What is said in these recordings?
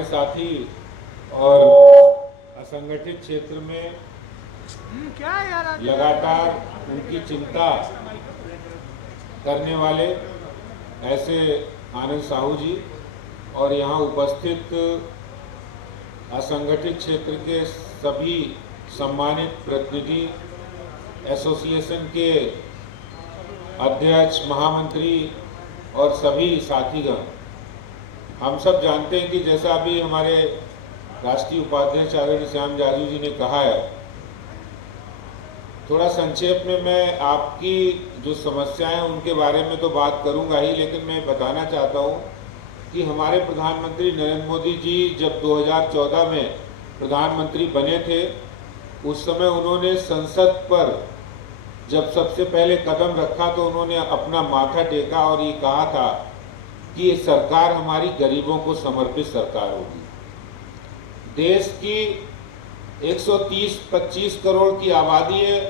हमारे साथी और असंगठित क्षेत्र में लगातार उनकी चिंता करने वाले ऐसे आनंद साहू जी और यहाँ उपस्थित असंगठित क्षेत्र के सभी सम्मानित प्रतिनिधि, एसोसिएशन के अध्यक्ष, महामंत्री और सभी साथीगण, हम सब जानते हैं कि जैसा अभी हमारे राष्ट्रीय उपाध्यक्ष आदरणीय श्याम जाजू जी ने कहा है, थोड़ा संक्षेप में मैं आपकी जो समस्याएं हैं उनके बारे में तो बात करूंगा ही, लेकिन मैं बताना चाहता हूं कि हमारे प्रधानमंत्री नरेंद्र मोदी जी जब 2014 में प्रधानमंत्री बने थे, उस समय उन्होंने संसद पर जब सबसे पहले कदम रखा तो उन्होंने अपना माथा टेका और ये कहा था कि ये सरकार हमारी गरीबों को समर्पित सरकार होगी। देश की 130-25 करोड़ की आबादी है,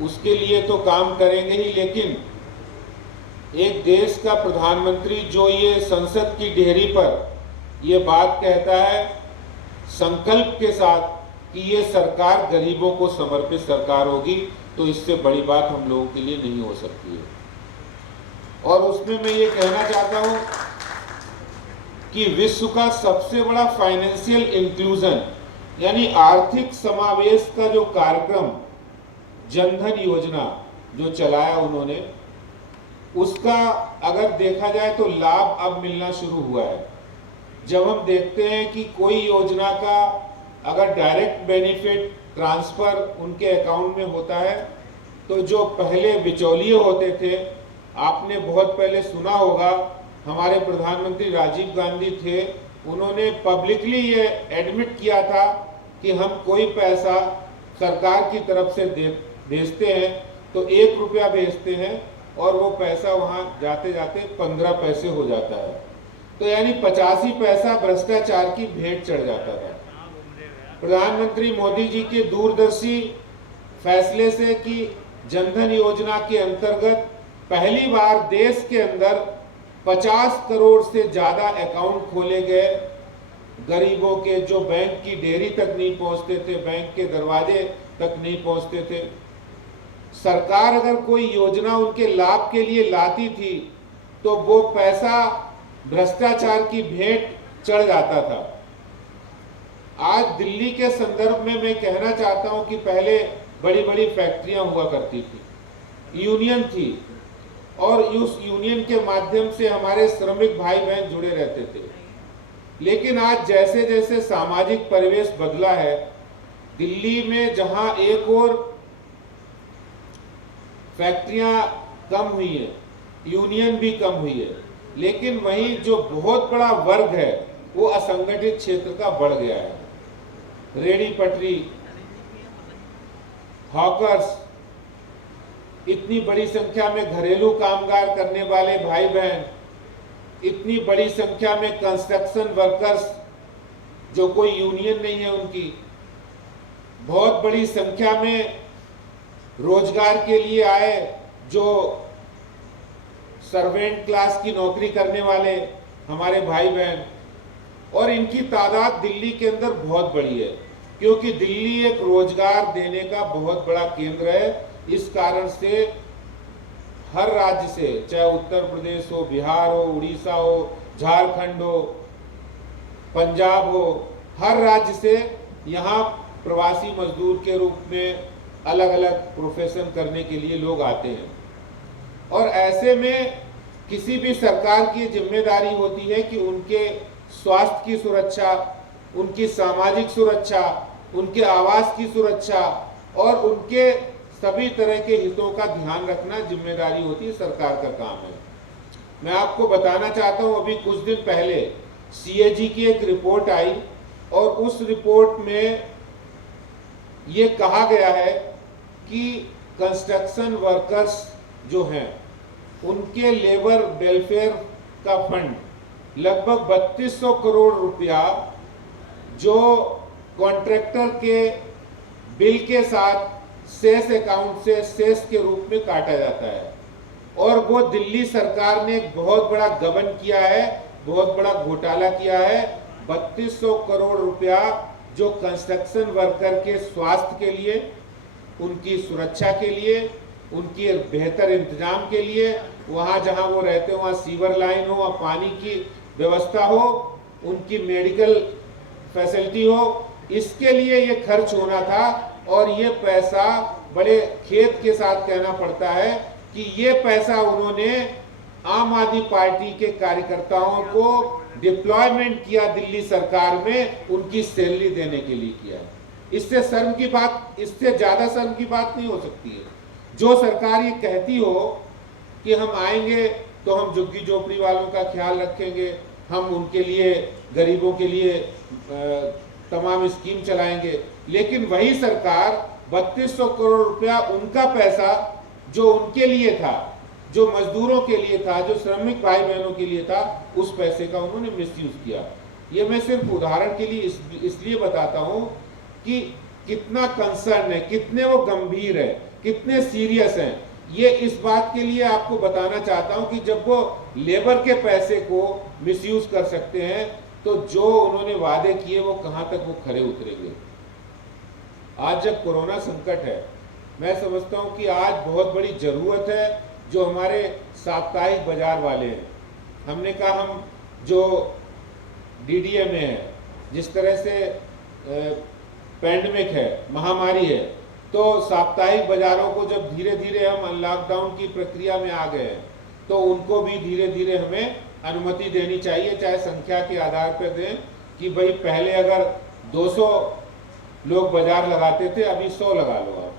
उसके लिए तो काम करेंगे ही, लेकिन एक देश का प्रधानमंत्री जो ये संसद की डेहरी पर ये बात कहता है संकल्प के साथ कि ये सरकार गरीबों को समर्पित सरकार होगी, तो इससे बड़ी बात हम लोगों के लिए नहीं हो सकती है। और उसमें मैं ये कहना चाहता हूं कि विश्व का सबसे बड़ा फाइनेंशियल इंक्लूजन यानी आर्थिक समावेश का जो कार्यक्रम जनधन योजना जो चलाया उन्होंने, उसका अगर देखा जाए तो लाभ अब मिलना शुरू हुआ है। जब हम देखते हैं कि कोई योजना का अगर डायरेक्ट बेनिफिट ट्रांसफर उनके अकाउंट में होता है, तो जो पहले बिचौलिए होते थे, आपने बहुत पहले सुना होगा हमारे प्रधानमंत्री राजीव गांधी थे, उन्होंने पब्लिकली ये एडमिट किया था कि हम कोई पैसा सरकार की तरफ से भेजते हैं तो 1 रुपया भेजते हैं और वो पैसा वहाँ जाते जाते 15 पैसे हो जाता है, तो यानी 85 पैसा भ्रष्टाचार की भेंट चढ़ जाता था। प्रधानमंत्री मोदी जी के दूरदर्शी फैसले से कि जनधन योजना के अंतर्गत पहली बार देश के अंदर 50 करोड़ से ज्यादा अकाउंट खोले गए गरीबों के, जो बैंक की डेयरी तक नहीं पहुंचते थे, बैंक के दरवाजे तक नहीं पहुंचते थे। सरकार अगर कोई योजना उनके लाभ के लिए लाती थी तो वो पैसा भ्रष्टाचार की भेंट चढ़ जाता था। आज दिल्ली के संदर्भ में मैं कहना चाहता हूं कि पहले बड़ी बड़ी फैक्ट्रियां हुआ करती थी, यूनियन थी, और उस यूनियन के माध्यम से हमारे श्रमिक भाई बहन जुड़े रहते थे। लेकिन आज जैसे जैसे सामाजिक परिवेश बदला है, दिल्ली में जहां एक और फैक्ट्रियां कम हुई है, यूनियन भी कम हुई है, लेकिन वहीं जो बहुत बड़ा वर्ग है वो असंगठित क्षेत्र का बढ़ गया है। रेडी पटरी, हॉकर्स, इतनी बड़ी संख्या में घरेलू कामगार करने वाले भाई बहन, इतनी बड़ी संख्या में कंस्ट्रक्शन वर्कर्स जो कोई यूनियन नहीं है उनकी, बहुत बड़ी संख्या में रोजगार के लिए आए जो सर्वेंट क्लास की नौकरी करने वाले हमारे भाई बहन, और इनकी तादाद दिल्ली के अंदर बहुत बड़ी है, क्योंकि दिल्ली एक रोजगार देने का बहुत बड़ा केंद्र है। इस कारण से हर राज्य से, चाहे उत्तर प्रदेश हो, बिहार हो, उड़ीसा हो, झारखंड हो, पंजाब हो, हर राज्य से यहाँ प्रवासी मजदूर के रूप में अलग अलग प्रोफेशन करने के लिए लोग आते हैं। और ऐसे में किसी भी सरकार की जिम्मेदारी होती है कि उनके स्वास्थ्य की सुरक्षा, उनकी सामाजिक सुरक्षा, उनके आवास की सुरक्षा और उनके सभी तरह के हितों का ध्यान रखना जिम्मेदारी होती है, सरकार का काम है। मैं आपको बताना चाहता हूं, अभी कुछ दिन पहले सीएजी की एक रिपोर्ट आई और उस रिपोर्ट में ये कहा गया है कि कंस्ट्रक्शन वर्कर्स जो हैं उनके लेबर वेलफेयर का फंड लगभग 3200 करोड़ रुपया जो कॉन्ट्रैक्टर के बिल के साथ सेस अकाउंट से सेस के रूप में काटा जाता है, और वो दिल्ली सरकार ने एक बहुत बड़ा गबन किया है, बहुत बड़ा घोटाला किया है, 3200 करोड़ रुपया जो कंस्ट्रक्शन वर्कर के स्वास्थ्य के लिए, उनकी सुरक्षा के लिए, उनकी बेहतर इंतजाम के लिए, वहाँ जहाँ वो रहते हो वहाँ सीवर लाइन हो, वहाँ पानी की व्यवस्था हो, उनकी मेडिकल फैसिलिटी हो, इसके लिए ये खर्च होना था। और ये पैसा बड़े खेद के साथ कहना पड़ता है कि ये पैसा उन्होंने आम आदमी पार्टी के कार्यकर्ताओं को डिप्लॉयमेंट किया दिल्ली सरकार में, उनकी सैलरी देने के लिए किया। इससे शर्म की बात, इससे ज्यादा शर्म की बात नहीं हो सकती है। जो सरकार ये कहती हो कि हम आएंगे तो हम झुग्गी झोपड़ी वालों का ख्याल रखेंगे, हम उनके लिए, गरीबों के लिए तमाम स्कीम चलाएंगे, लेकिन वही सरकार 3200 करोड़ रुपया उनका पैसा जो उनके लिए था, जो मजदूरों के लिए था, जो श्रमिक भाई बहनों के लिए था, उस पैसे का उन्होंने मिसयूज किया। ये मैं सिर्फ उदाहरण के लिए इसलिए बताता हूं कि कितना कंसर्न है, कितने वो गंभीर है, कितने सीरियस हैं। ये इस बात के लिए आपको बताना चाहता हूं कि जब वो लेबर के पैसे को मिसयूज कर सकते हैं तो जो उन्होंने वादे किए वो कहां तक वो खरे उतरेंगे। आज जब कोरोना संकट है, मैं समझता हूं कि आज बहुत बड़ी जरूरत है जो हमारे साप्ताहिक बाजार वाले हैं। हमने कहा हम जो डीडीए में है, जिस तरह से पैंडेमिक है, महामारी है, तो साप्ताहिक बाजारों को जब धीरे धीरे हम लॉकडाउन की प्रक्रिया में आ गए हैं तो उनको भी धीरे धीरे हमें अनुमति देनी चाहिए, चाहे संख्या के आधार पर दें कि भाई पहले अगर 200 लोग बाजार लगाते थे, अभी 100 लगा लो आप,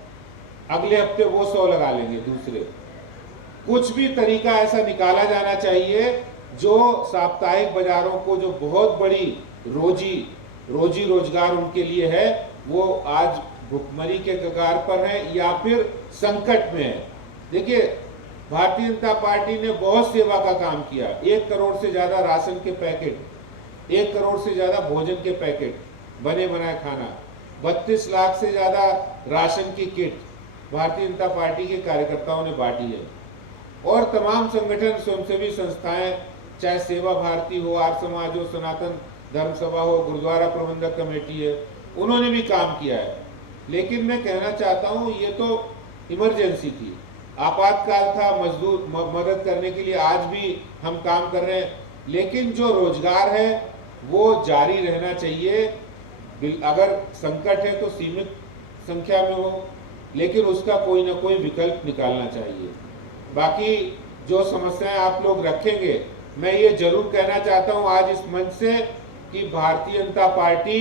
अगले हफ्ते वो 100 लगा लेंगे दूसरे। कुछ भी तरीका ऐसा निकाला जाना चाहिए जो साप्ताहिक बाजारों को, जो बहुत बड़ी रोजी रोजगार उनके लिए है, वो आज भुखमरी के कगार पर है या फिर संकट में है। देखिए, भारतीय जनता पार्टी ने बहुत सेवा का काम किया। 1 करोड़ से ज्यादा राशन के पैकेट, 1 करोड़ से ज्यादा भोजन के पैकेट, बने बनाए खाना, 32 लाख से ज्यादा राशन की किट भारतीय जनता पार्टी के कार्यकर्ताओं ने बांटी है। और तमाम संगठन, स्वयंसेवी संस्थाएं, चाहे सेवा भारती हो, आर्य समाज हो, सनातन धर्म सभा हो, गुरुद्वारा प्रबंधक कमेटी है, उन्होंने भी काम किया है। लेकिन मैं कहना चाहता हूं, ये तो इमरजेंसी थी, आपातकाल था, मजदूर मदद करने के लिए आज भी हम काम कर रहे हैं, लेकिन जो रोजगार है वो जारी रहना चाहिए। अगर संकट है तो सीमित संख्या में हो, लेकिन उसका कोई ना कोई विकल्प निकालना चाहिए। बाकी जो समस्याएं आप लोग रखेंगे, मैं ये जरूर कहना चाहता हूं आज इस मंच से कि भारतीय जनता पार्टी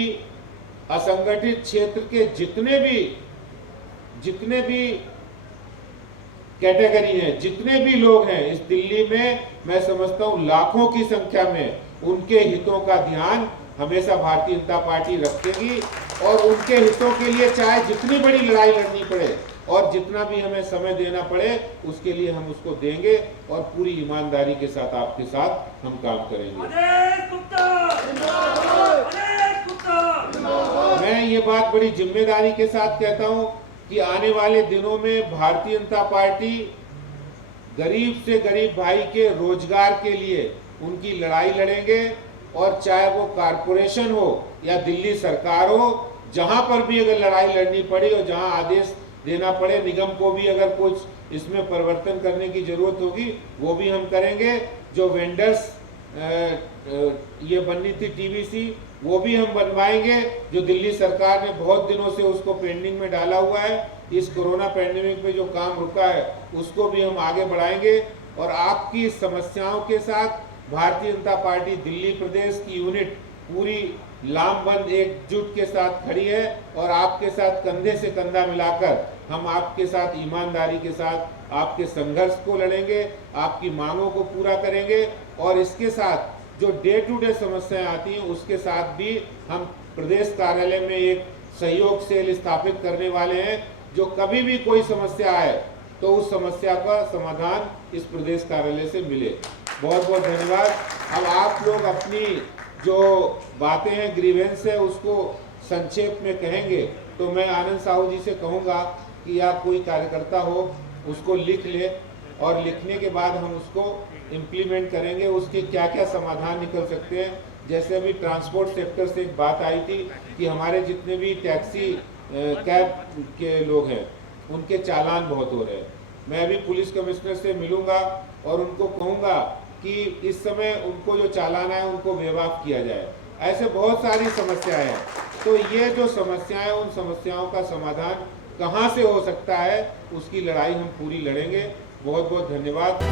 असंगठित क्षेत्र के जितने भी कैटेगरी हैं, जितने भी लोग हैं इस दिल्ली में, मैं समझता हूं लाखों की संख्या में उनके हितों का ध्यान हमेशा भारतीय जनता पार्टी रखेगी। और उनके हितों के लिए चाहे जितनी बड़ी लड़ाई लड़नी पड़े और जितना भी हमें समय देना पड़े, उसके लिए हम उसको देंगे और पूरी ईमानदारी के साथ आपके साथ हम काम करेंगे। मैं ये बात बड़ी जिम्मेदारी के साथ कहता हूं कि आने वाले दिनों में भारतीय जनता पार्टी गरीब से गरीब भाई के रोजगार के लिए उनकी लड़ाई लड़ेंगे। और चाहे वो कारपोरेशन हो या दिल्ली सरकार हो, जहां पर भी अगर लड़ाई लड़नी पड़े और जहां आदेश देना पड़े, निगम को भी अगर कुछ इसमें परिवर्तन करने की जरूरत होगी, वो भी हम करेंगे। जो वेंडर्स ये बननी थी टीवीसी, वो भी हम बनवाएंगे, जो दिल्ली सरकार ने बहुत दिनों से उसको पेंडिंग में डाला हुआ है। इस कोरोना पैंडेमिक में जो काम रुका है उसको भी हम आगे बढ़ाएंगे। और आपकी समस्याओं के साथ भारतीय जनता पार्टी दिल्ली प्रदेश की यूनिट पूरी लामबंद एकजुट के साथ खड़ी है और आपके साथ कंधे से कंधा मिलाकर हम आपके साथ ईमानदारी के साथ आपके संघर्ष को लड़ेंगे, आपकी मांगों को पूरा करेंगे। और इसके साथ जो डे टू डे समस्याएं आती हैं उसके साथ भी हम प्रदेश कार्यालय में एक सहयोग सेल स्थापित करने वाले हैं। जो कभी भी कोई समस्या आए तो उस समस्या का समाधान इस प्रदेश कार्यालय से मिले। बहुत बहुत धन्यवाद। अब आप लोग अपनी जो बातें हैं, ग्रीवेंस है, उसको संक्षेप में कहेंगे तो मैं आनंद साहू जी से कहूँगा कि या कोई कार्यकर्ता हो उसको लिख ले और लिखने के बाद हम उसको इम्प्लीमेंट करेंगे। उसके क्या क्या समाधान निकल सकते हैं जैसे अभी ट्रांसपोर्ट सेक्टर से एक बात आई थी कि हमारे जितने भी टैक्सी कैब के लोग हैं उनके चालान बहुत हो रहे हैं। मैं अभी पुलिस कमिश्नर से मिलूंगा और उनको कहूंगा कि इस समय उनको जो चालान है उनको बेवाफ किया जाए। ऐसे बहुत सारी समस्याएं हैं, तो ये जो समस्याएं, उन समस्याओं का समाधान कहां से हो सकता है, उसकी लड़ाई हम पूरी लड़ेंगे। बहुत बहुत धन्यवाद।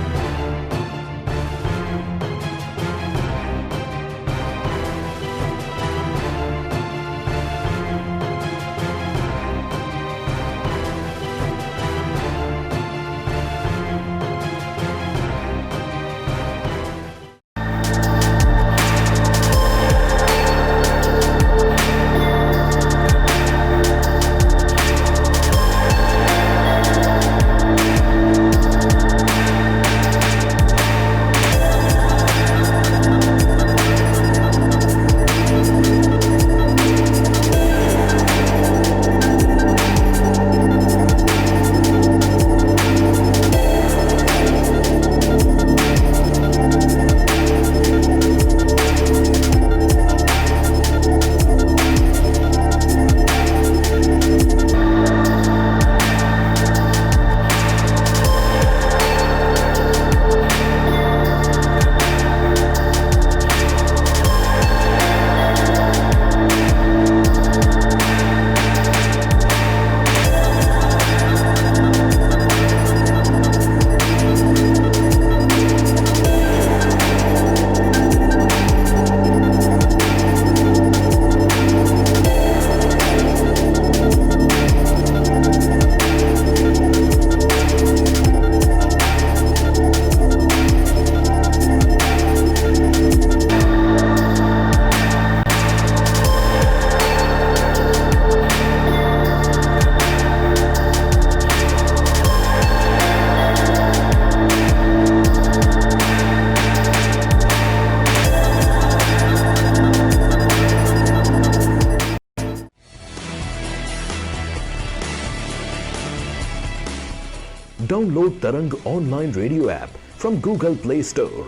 Download Tarang online radio app from Google Play Store.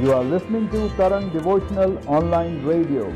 You are listening to Tarang Devotional Online Radio.